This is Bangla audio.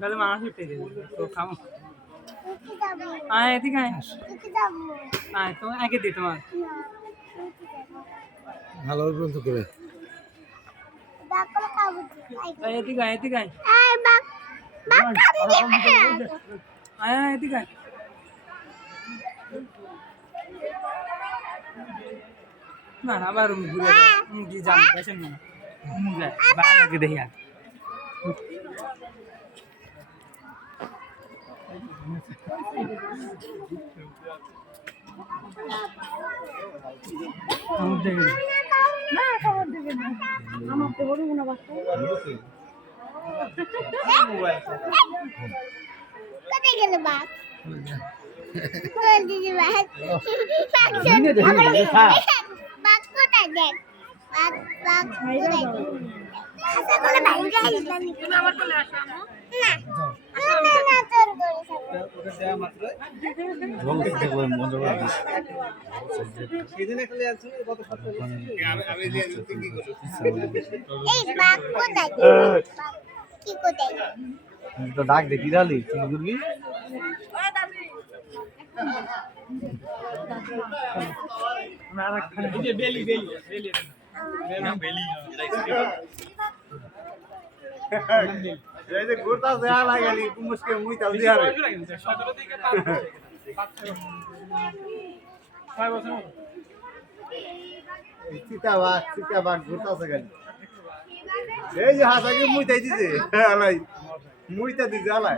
তাহলে মাছ উঠে গেছে তো খামো আয় এদিকে আয় আয় তো আগে দে তোমার ভালো বন্ধু করে এদিকে আয় এদিকে আয় আয় আয় এদিকে আয় না আবার ঘুরে কি জানি পেছন না বাকি দেখি আর না খবর দেবে না আমার তো বড় মনে বাচ্চা কোথায় গেল বাঘ বাঘ কোথায় দেখ বাঘ বাঘ কোথায় আচ্ছা বলে বাইরে আইলাম তুমি আমার কোলে আসো না না না তোর করে সেদিনে খালি আছে কত আমি দিয়ে কি করব এই বাঘ কোথায় কি কোথায় তো ডাক দে কিরালি তুই করবি এই যে গোটা যা লাগালি মুশকে মুই তাও দিয়া রে 17 থেকে 5 বছর চিতাবাগ গোটা জায়গা এই যে হাসাকে মুই তাই দিছে আলাই মুই তা দিছে আলাই